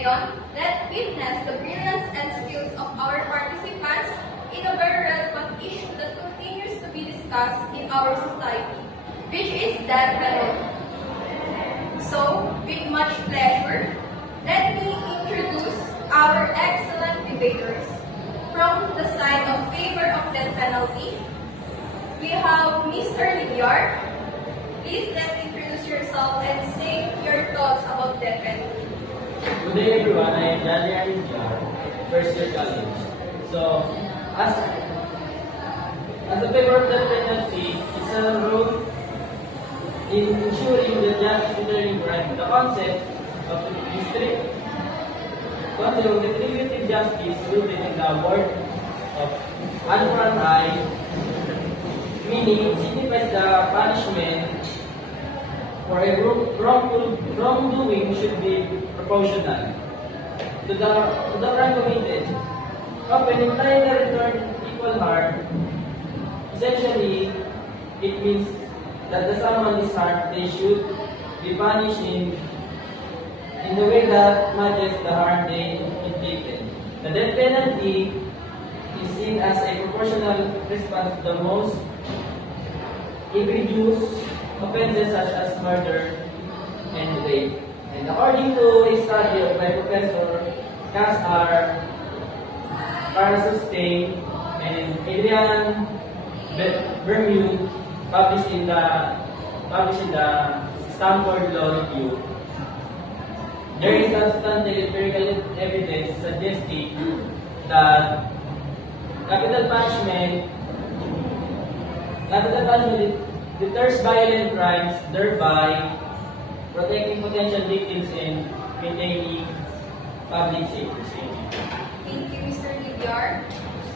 Ngayon, let's witness the brilliance and skills of our participants in a very relevant issue that continues to be discussed in our society, which is death penalty. So, with much pleasure, let me introduce our excellent debaters. From the side of favor of death penalty, we have Mr. Lidiar. Please let me introduce yourself and say your thoughts about death penalty. Good day everyone, I am Daniel Lidiar, first year college. So, as a favor of death penalty, it's a role in ensuring the justice deterring crime. The concept of retributive justice rooted in the word of Anwarai, meaning it signifies the punishment for a wrongdoing should be proportional to the crime committed. Often implying the return equal harm, essentially it means that the someone is harmed, they should be punished in the way that matches the harm they inflicted. The death penalty is seen as a proportional response to the most egregious offenses such as murder and rape. And according to a study by Professor Cass R. Parasustain and Adrian Bermude, published in the Stanford Law Review, there is substantial empirical evidence suggesting that capital punishment deters violent crimes, thereby protecting potential victims and maintaining public safety. Thank you, Mr. Lidiar.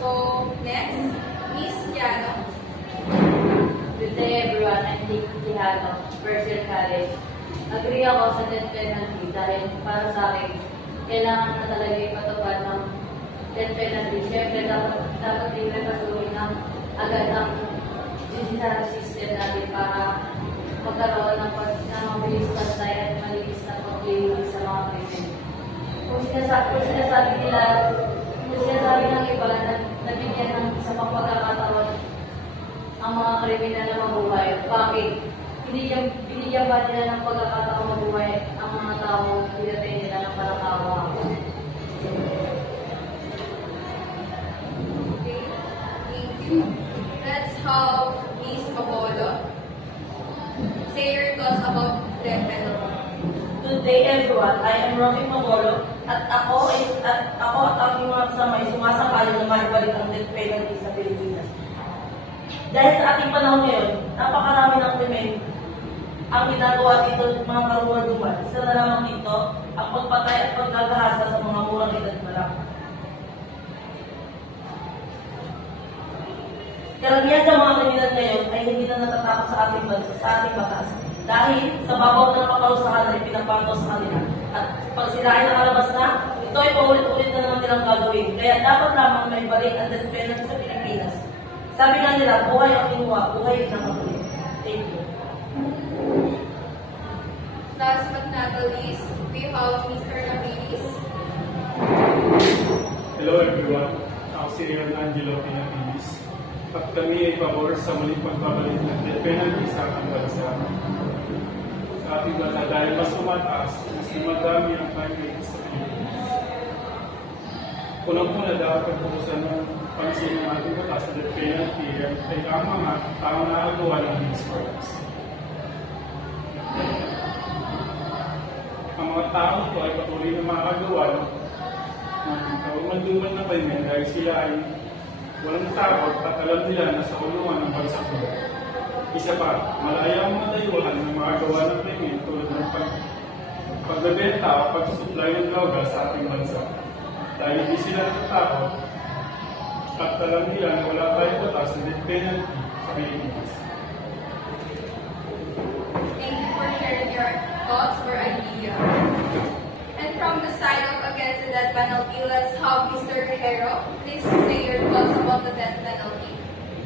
So, next, Ms. Yano. Good day everyone, I'm Dick Tihano, first year college. Agree ako sa death penalty dahil para sa akin, kailangan na talaga ipatupad ng death penalty. Siyempre, dapat din na pasuloy ng agad ang judicial system natin para magkaroon ng mabilis pantay at malinis na paglilinis sa mga krimen. Kung sinasabi ng iba na nabigyan ng isa pang pagkakataon ang mga kriminal na mabuhay, bakit? Binigyan ba nila ng pagkakataon mabuhay ang mga tao pinatay nila ng parakawa? Okay, thank you. Let's have Ms. Mabolo. Say your thoughts about death penalty. Good day everyone, I am Romy Mabolo at ako at ang mga kasama ay sumasakaling na maibalik ang death penalty sa Pilipinas. Dahil sa ating panahon ngayon, napakarami ng krimen ang ginagawa dito ng mga karumal-dumal. Isa na lamang dito, ang pagpatay at pagkagahasa sa mga murang edad na lang. Karamihan sa mga kriminal ngayon ay hindi na natatakot sa ating bansa, sa ating batas. Dahil sa babaw ng pakarusahan ay pinapagaw sa kanila. At pag sila ay nakalabas na, ito ay paulit-ulit na naman nilang gagawin. Kaya dapat lamang may balik ang death penalty sa Pilipinas. Sabi nga nila, buhay ang kinuha, buhay din ang matuloy. Thank you. Last but not the least, we have Mr. Napilis. Hello everyone, ako si Leon Angelo Pinapilis. At kami ay pabor sa muling pagbabalik ng death penalty sa ating bansa. Sa ating bansa dahil mas umataas, mas dumadami ang crime rates sa Pilipinas. Unang-una dapat pagpupusan ng pansin ng ating batas sa death penalty ay ang mga taong nakagawa ng these crimes. Ang mga tao ito ay patuloy na makagawa ng karumal-dumal na krimen dahil sila ay walang takot at alam nila na sa kulungan ng bansang ito. Isa pa, malaya ang mga dayuhan ng mga gawa ng krimen tulad ng pagbebenta o pagsusupply ng droga sa ating bansa. Dahil hindi sila natatakot at alam nila na wala tayong batas na death penalty sa Pilipinas. Thank you for sharing your thoughts or ideas. And from the side of against the death penalty, let's have Mr. Guerrero. Please say your thoughts about the death penalty.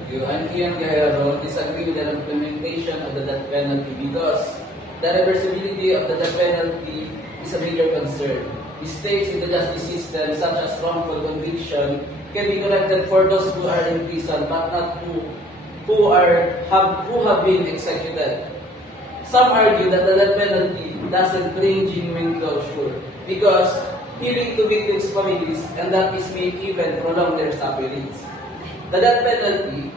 I'm Ian Guerrero, disagree with the implementation of the death penalty because the reversibility of the death penalty is a major concern. mistakes in the justice system, such as wrongful conviction, can be corrected for those who are in prison, but not who have been executed. Some argue that the death penalty doesn't bring genuine closure because healing to victims' families, and that is may even prolong their sufferings. The death penalty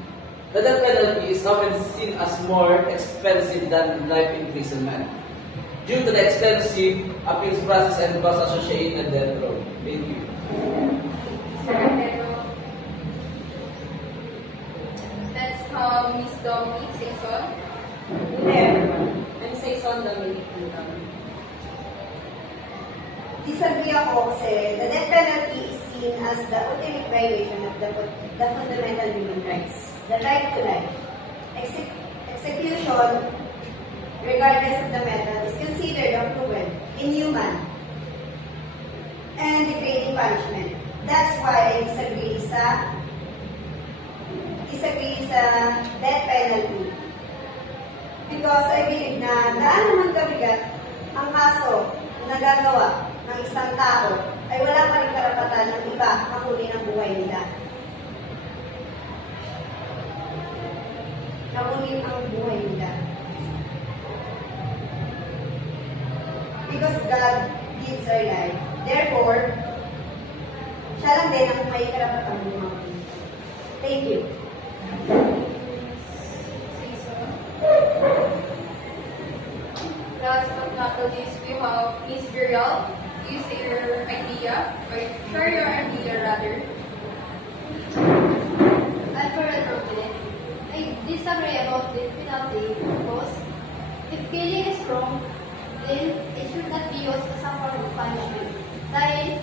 is often seen as more expensive than life imprisonment due to the extensive appeals process and costs associated therefrom. Thank you. Let's Miss Dominic Saison. Good day, everyone. I'm Saison Dominic. Disagree ako kasi the death penalty is seen as the ultimate violation of the fundamental human rights, the right to life. Execution, regardless of the method, is considered a cruel, inhuman, and degrading punishment. That's why I disagree sa death penalty. Because I believe na gaano man kabigat ang kaso na nagagawa ng isang tao ay wala pa rin karapatan ng iba mahuli ng buhay nila. Nakunin ang buhay nila. Because God gives our life. Therefore, siya lang din ang may karapatan ng mga. Thank you. Last but not the least, we have Miss Virial. You say your idea, or share your idea rather. I'm for a proponent. I disagree about the penalty because if killing is wrong, then it should not be used as a form of punishment. Dahil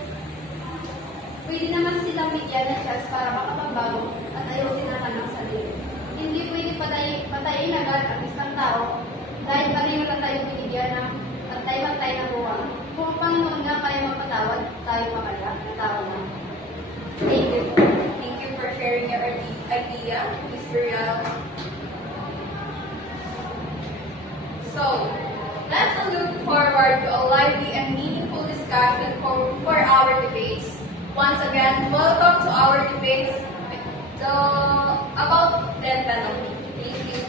pwede naman silang bigyan ng chance para makapagbago at ayusin ang kanyang sarili. Hindi pwede patayin agad ang isang tao dahil pareho lang tayo binigyan ng pantay-pantay na buwang. Kung ang Panginoon nga kaya mapatawad, tayo makaya na tao na. Thank you. Thank you for sharing your idea, Ms. Virial. So, let's look forward to a lively and meaningful discussion for our debates. Once again, welcome to our debates about death penalty. Thank you.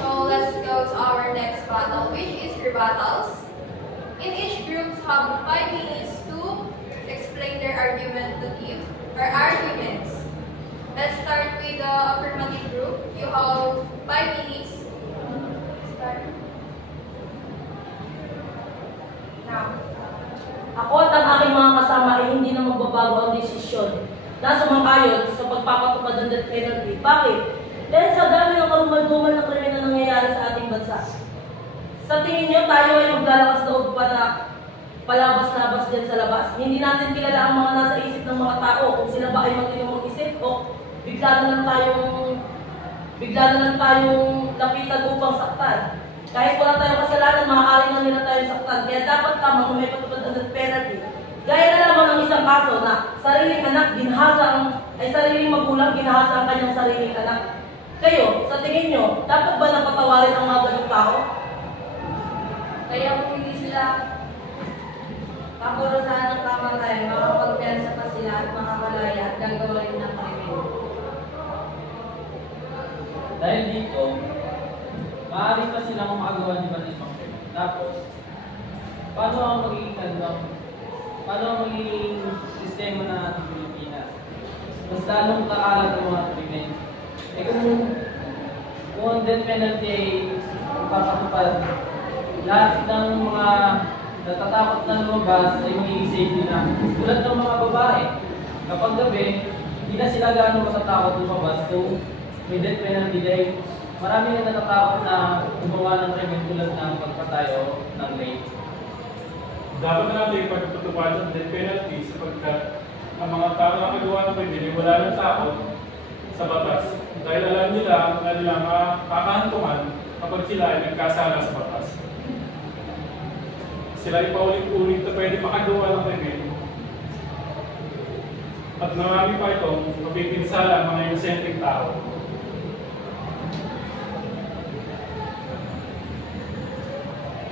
So let's go to our next battle, which is rebuttals. In each group have 5 minutes to explain their argument to give or arguments. Let's start with the affirmative group. You have 5 minutes. Start. Now. Ako at ang aking mga kasama ay hindi na magbabago ang desisyon na sumang-ayon sa pagpapatupad ng death penalty. Bakit? Dahil sa dami ng karumal-dumal na krimen na nangyayari sa ating bansa. Sa tingin nyo, tayo ay maglalakas loob pa na palabas-labas dyan sa labas. Hindi natin kilala ang mga nasa isip ng mga tao kung sila ba ay matinong mag-isip o bigla na lang tayong lapitan upang saktan. Kahit wala tayong kasalanan, maaaring na nila tayong saktan. Kaya dapat tamang kung may patupad ang death penalty. Gaya na lamang ng isang kaso na sariling magulang ginahasa ang kanyang sariling anak. Kayo, sa tingin nyo, dapat ba napatawarin ang mga ganong tao? Kaya kung hindi sila pakurusahan ng kamatayan, makapagpiansa pa sila at makakalaya at gagawa rin ng krimen. Dahil dito, maaari pa silang makagawa ng iba't ibang krimen. Tapos, paano ang magiging sistema na ng Pilipinas? Mas lalong kaalat ang mga krimen. Eh kung ang death penalty ay papatupad, lahat ng mga natatakot na lumabas ay magiging safety na. Tulad ng mga babae, kapag gabi, hindi na sila gaano matatakot lumabas kung may death penalty dahil marami na natatakot na gumawa ng krimen tulad ng pagpatayo ng rape. Dapat na natin ipagpatupad ang death penalty sapagkat ang mga tao na nakagawa ng krimen wala ng takot sa batas. Dahil alam nila na nilang kakahantungan kapag sila ay nagkasala sa batas. Sila ay paulit-ulit na pwede makagawa ng krimen. At marami pa itong mapipinsala ang mga inosenteng tao.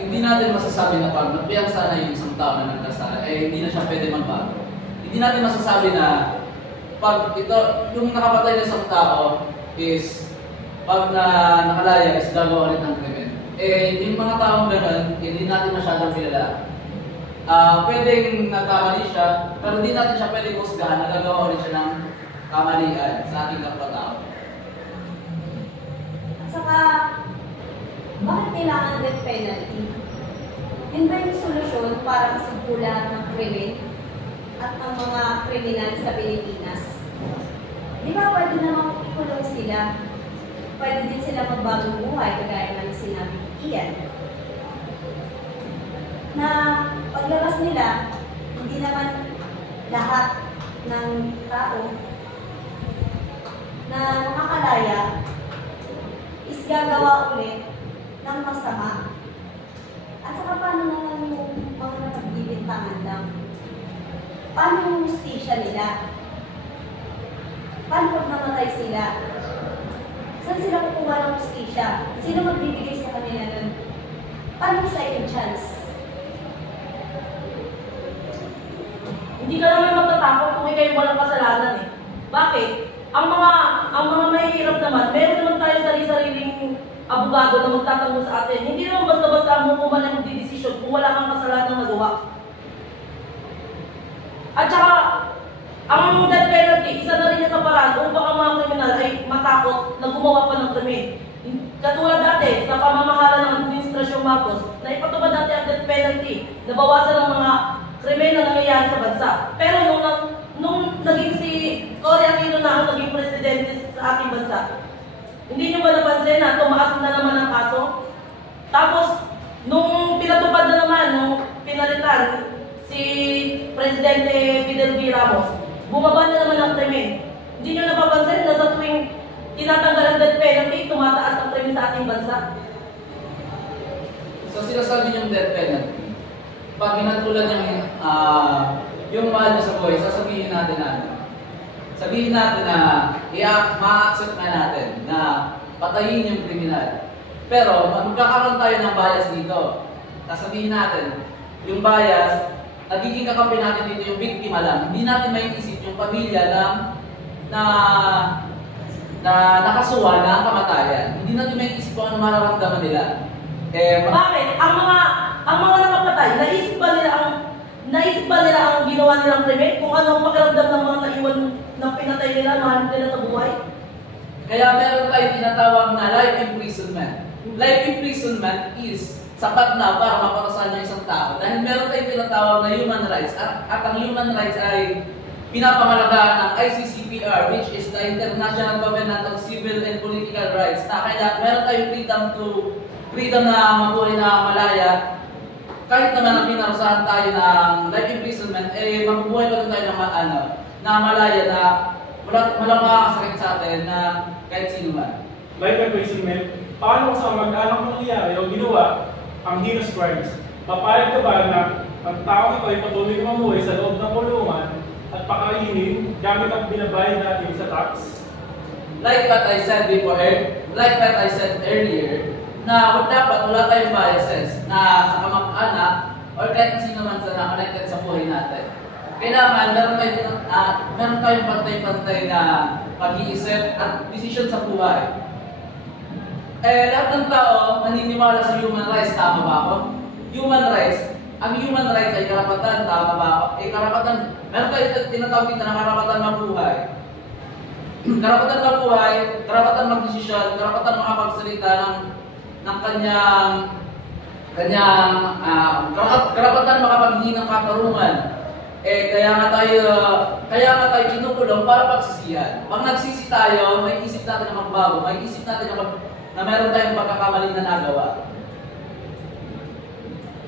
hindi natin masasabi na pag napiyansa na yung isang tao na nagkasala, hindi na siya pwede magbago. Hindi natin masasabi na pag ito, yung nakapatay na isang tao is, pag nakalaya is gagawa ulit ng krimen. Yung mga taong ganun, hindi natin masyadong kilala. Pwedeng nagkamali siya, pero hindi natin siya pwedeng husgahan na gagawa ulit siya ng kamalian sa ating kapatao. At saka, bakit kailangan death penalty? Yun ba yung solusyon para masagpulan ng krimen at ng mga kriminal sa Pilipinas? Di ba pwede namang ikulong sila? Pwede din sila magbagong buhay, kagaya ng sinabi ni Ian. Na paglabas nila, hindi naman lahat ng tao na nakakalaya is gagawa ulit ng masama. At saka paano naman yung mga napagbibintangan lang? Paano yung justisya nila? Paano pag namatay sila? Saan sila kukuha ng justisya? Sino magbibigay sa kanila nun? Paano yung second chance? Hindi ka naman matatakot kung ikay walang kasalanan eh. Bakit? Ang mga mahihirap naman, meron naman tayo sarili-sariling abogado na magtatanggol sa atin. Hindi naman basta-basta ang hukuman na magdidesisyon kung wala kang kasalanan nagawa. At saka, ang death penalty, isa na rin yan sa paraan upang ang mga kriminal ay matakot na gumawa pa ng krimen. Katulad dati, sa pamamahala ng Administrasyong Marcos, na ipatupad dati ang death penalty, nabawasan ang mga krimen na nangyayari sa bansa. Pero nung naging si Cory Aquino na ang naging presidente sa ating bansa, hindi nyo ba napansin na tumaas na naman ang kaso? Tapos, nung pinatupad na naman, nung pinalitan si Presidente Fidel V. Ramos, bumaba na naman ang krimen. Hindi nyo napapansin na sa tuwing tinatanggal ang death penalty, tumataas ang krimen sa ating bansa? So sinasabi niyong death penalty, pag hinatulan yung mahal niya sa buhay, sasabihin natin na sabihin natin na ma-accept na natin na patayin yung kriminal. Pero magkakaroon tayo ng bias dito. Sasabihin natin, yung bias, nagiging kakampi natin dito yung biktima lang. Hindi natin maiisip yung pamilya na nakasuwa na ang kamatayan. Hindi natin maiisip kung ano mararamdaman nila. Bakit? Ang mga nakapatay, naisip ba nila ang ginawa nilang krimen? Kung ano ang pakiramdam ng mga naiwan ng pinatay nila, mahal nila sa buhay? Kaya meron tayong tinatawag na life imprisonment. Life imprisonment is sapat na para maparusahan ng isang tao. Dahil meron tayong tinatawag na human rights. At ang human rights ay pinapangalagaan ng ICCPR, which is the International Covenant of Civil and Political Rights. Na kaya meron tayong freedom na mabuhay na malaya. Kahit naman na pinarusahan tayo ng life imprisonment, mabubuhay pa rin tayo na malaya na walang makakasakit sa atin na kahit sino man. Life imprisonment, paano sa mag-anak nangyayari o ginawa ang heinous crimes? Papayag ka ba na ang taong ito ay patuloy na mamuhay sa loob ng kulungan at pakainin gamit ang binabayad natin sa tax? Like what I said earlier, na dapat wala tayong biases na sa kamag-anak or kahit sino man sa connected sa buhay natin. Kailangan meron tayong pantay-pantay na pag-iisip at desisyon sa buhay. Lahat ng tao naniniwala sa human rights, tama ba ako? Ang human rights ay karapatan, tama ba ako? Meron tayong tinatawag dito na karapatan mabuhay. Karapatan mabuhay, karapatan magdesisyon, karapatan makapagsalita ng karapatan makapaghingi ng katarungan. Kaya nga tayo kinukulong para pagsisihan. Pag nagsisi tayo, may isip natin na magbago, may isip natin na meron tayong pagkakamali na nagawa.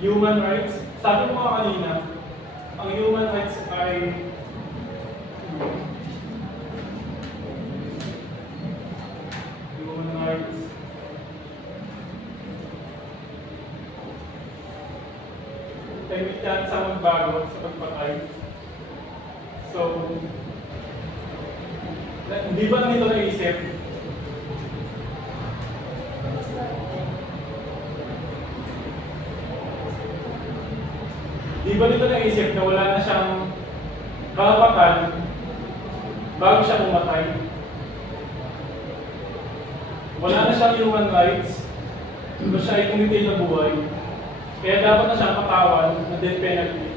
Human rights, sabi mo kanina, ang human rights ay human rights ay sa magbago sa pagpatay. So, hindi ba nito naisip? ba dito naisip na wala na siyang karapatan bago siya umatay? Wala na siyang human rights kung siya ay kumitay na buhay. Kaya dapat na siyang patawan ng death penalty.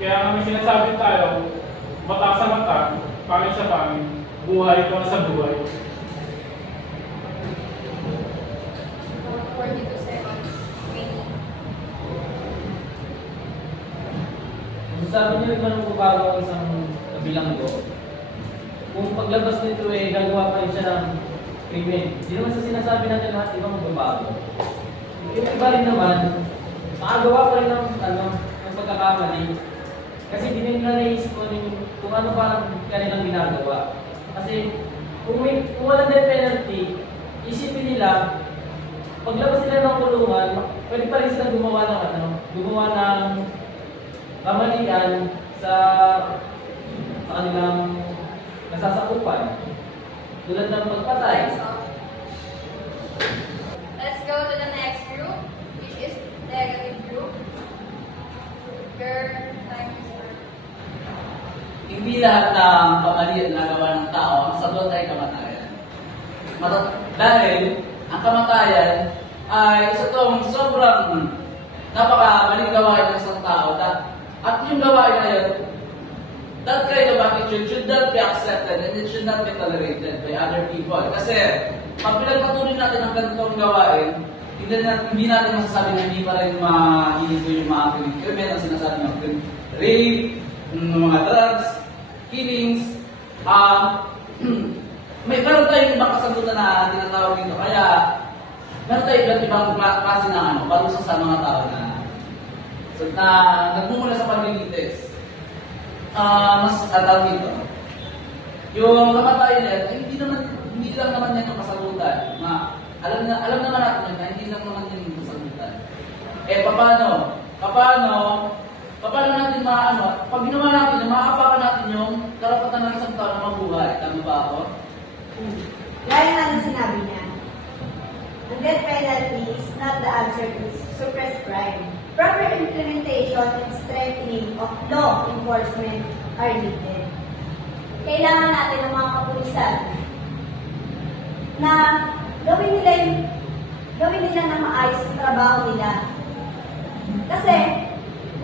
Kaya kami sinasabi tayo, mata sa mata, pangit sa pangit, buhay para sa buhay. 42 seconds. Sabi niyo rin man bago ang isang kabilanggo. Kung paglabas nito gagawa pa rin siya ng krimen. Hindi naman sa sinasabi natin lahat ibang magbabago. Yung iba rin naman, makagawa pa rin ng pagkakamali. Kasi di nila naisip kung ano pa ang kanilang ginagawa. Kasi kung walang death penalty, isipin nila, paglabas nila ng kulungan, pwede pa rin silang gumawa ng kamalian sa kanilang nasasakupan. Tulad ng pagpatay. Let's go to the next group, which is negative group. Your time is up. Hindi lahat ng kamalian na gawa ng tao ang sagot ay kamatayan. Dahil ang kamatayan ay isa itong sobrang napakamaling gawain ng isang tao. At yung gawain na yun, that kind of attitude should not be accepted and it should not be tolerated by other people. Kasi pag pinagpatuloy natin ang ganitong gawain, hindi natin masasabi na hindi pa rin mahihito yung mga krimen ang sinasabi ng rape, mga drugs, killings. Meron tayong ibang kasagutan na tinatawag dito. Kaya meron tayong iba't ibang klase ng parusa sa mga tao na nagmumula sa paglilitis. Mas tawag dito. Yung kamatayan na hindi lang naman yan yung kasagutan. Alam naman natin na hindi lang naman yan yung kasagutan. Paano natin pag ginawa natin, maapakan natin yung karapatan ng isang tao na mabuhay. Tama ba ako? Gaya nga ng sinabi niya, the death penalty is not the answer to suppress crime. Proper implementation and strengthening of law enforcement are needed. Kailangan natin ng mga kapulisan na gawin nila na maayos ang trabaho nila. Kasi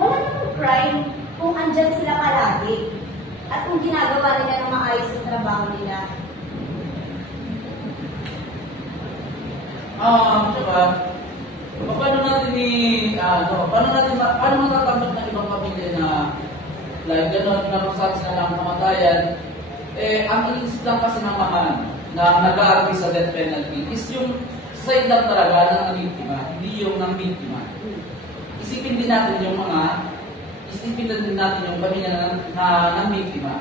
wala namang crime kung andyan sila palagi at kung ginagawa nila na maayos ang trabaho nila. Paano matatanggap ng ibang pamilya na like gano'n na kung saan sila ng kamatayan, ang inisip lang kasi ng mga na nag-aarbi sa death penalty is yung side lang talaga ng biktima, hindi yung ng biktima. Isipin din natin yung pamilya ng biktima.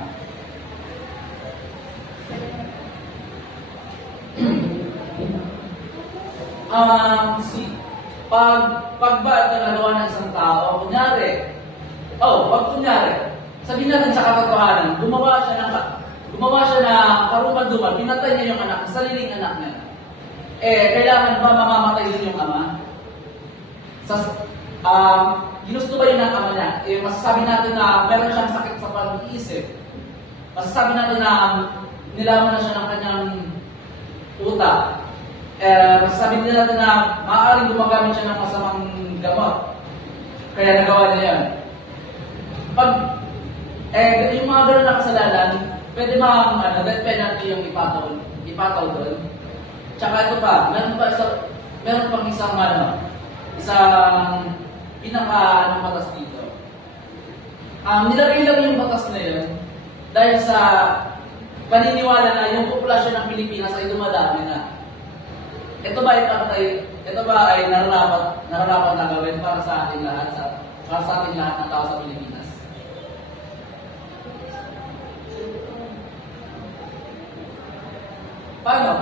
Pag ba ito nagawa ng isang tao, kunyari, sabihin natin sa katotohanan, gumawa siya ng karumal-dumal, pinatay niya yung anak, sariling anak niya. Kailangan ba mamamatay din yung ama? Ginusto ba yun ng ama niya? Masasabi natin na meron siyang sakit sa pag-iisip. Masasabi natin na nilaman na siya ng kanyang utak. Masasabi nila natin na maaaring gumagamit siya ng masamang gamot. Kaya nagawa niya yan. Yung mga gano'n na kasalanan, pwede death penalty yung ipataw doon. Tsaka ito pa, meron pang isang batas dito. Nilagay lang yung batas na yun dahil sa paniniwala na yung populasyon ng Pilipinas ay dumadami na. Ito ba ay nararapat na gawin para sa ating lahat ng tao sa Pilipinas? Paano?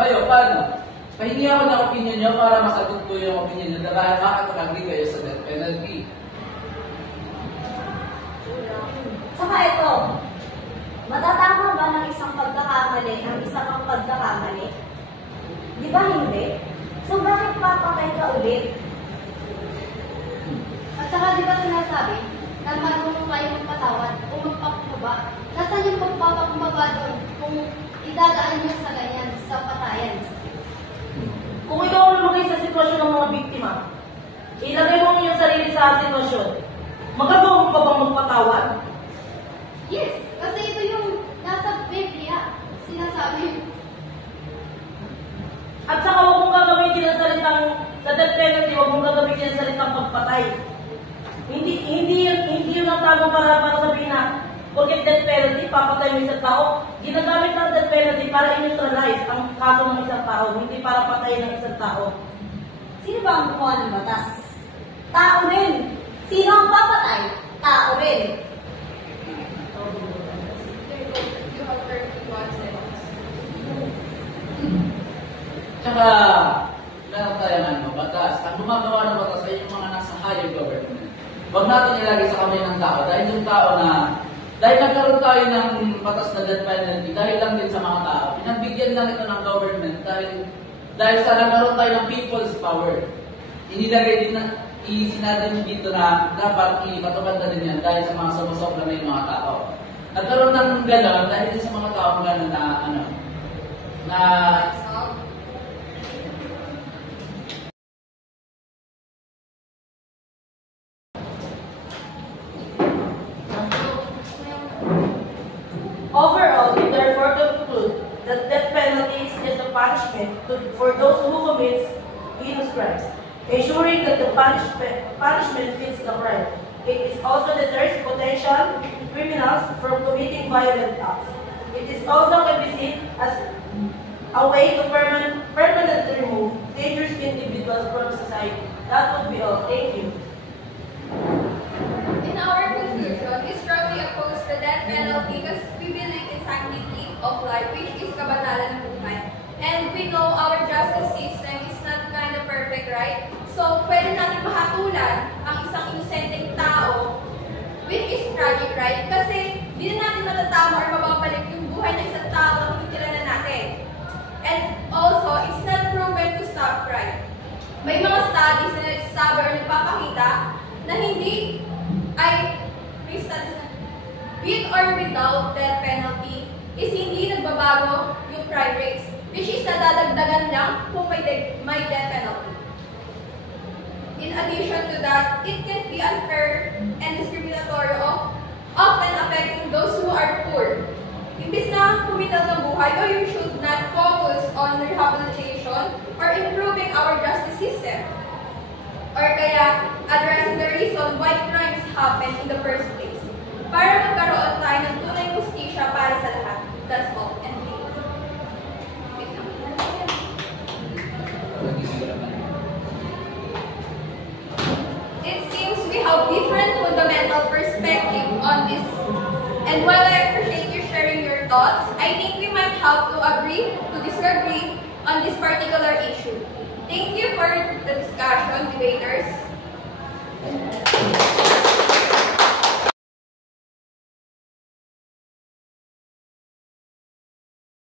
Pahingi ako ng opinion nyo para masagot ko yung opinion nyo dahil makakapag-agree kayo sa death penalty. Saka ito, matatama ba ng isang pagkakamali ang isang pang pagkakamali? Di ba hindi? So bakit papatay ka ulit? At saka di ba sinasabi, na marunong kayo magpatawad o magpakumbaba. Nasaan yung pagpapakumbaba doon kung idadaan nyo sa ganyan, sa patayan? Kung ikaw ang lumagay sa sitwasyon ng mga biktima, ilagay mo ang iyong sarili sa sitwasyon, magagawa mo pa bang magpatawad? Yes, kasi ito yung nasa Biblia, sinasabi. At saka huwag mong gagamitin ang salitang sa death penalty, huwag mong gagamitin ang salitang pagpatay. Hindi yun ang tamang para sabihin na bakit death penalty, papatay mo isang tao. Ginagamit ang death penalty para i-neutralize ang kaso ng isang tao, hindi para patayin ng isang tao. Sino ba ang gumawa ng batas? Tao rin. Sino ang papatay? Tao rin. You have 31 seconds. Tsaka, meron tayong batas. Ang gumagawa ng batas ay yung mga nasa higher government. Huwag natin ilagay sa kamay ng tao. Dahil yung tao dahil nagkaroon tayo ng batas na death penalty, dahil lang din sa mga tao. Pinagbigyan lang ito ng government dahil sa nagkaroon tayo ng people's power. Inilagay din sinabi dito na dapat ipatupad na din yan dahil sa mga sumusobra na yung mga tao. Nagkaroon ng gano'n dahil din sa mga tao gano'n na Overall, we therefore conclude that death penalty is just a punishment for those who commit heinous crimes, ensuring that the punishment fits the crime. It is also deters potential criminals from committing violent acts. It is also can be seen as a way to permanently remove dangerous individuals from society. That would be all. Thank you. In our conclusion, we strongly oppose the death penalty because we believe in sanctity of life, which is kabatalan ng buhay. And we know our justice system is not kind of perfect, right? So, pwede natin mahatulan ang isang inosenteng tao, which is tragic, right? Kasi, di na natin matatama or mababalik yung buhay ng isang tao na kinikilalan natin. And also, it's not proven to stop crime. May mga studies na nagsasabi or nagpapakita na hindi ay may studies na with or without death penalty is hindi nagbabago yung crime rates, which is nadadagdagan lang kung may death penalty. In addition to that, it can be unfair and discriminatory of often affecting those who are poor. Imbis na kumital ng buhay, or you should not focus on rehabilitation or improving our justice system. Or kaya, addressing the reason why crimes happen in the first place. Para magkaroon tayo ng tunay hustisya para sa lahat. That's all. And thank you. It seems we have different fundamental perspective on this. And while I appreciate you sharing your thoughts, I think we might have to agree to disagree on this particular issue. Thank you for the discussion, debaters.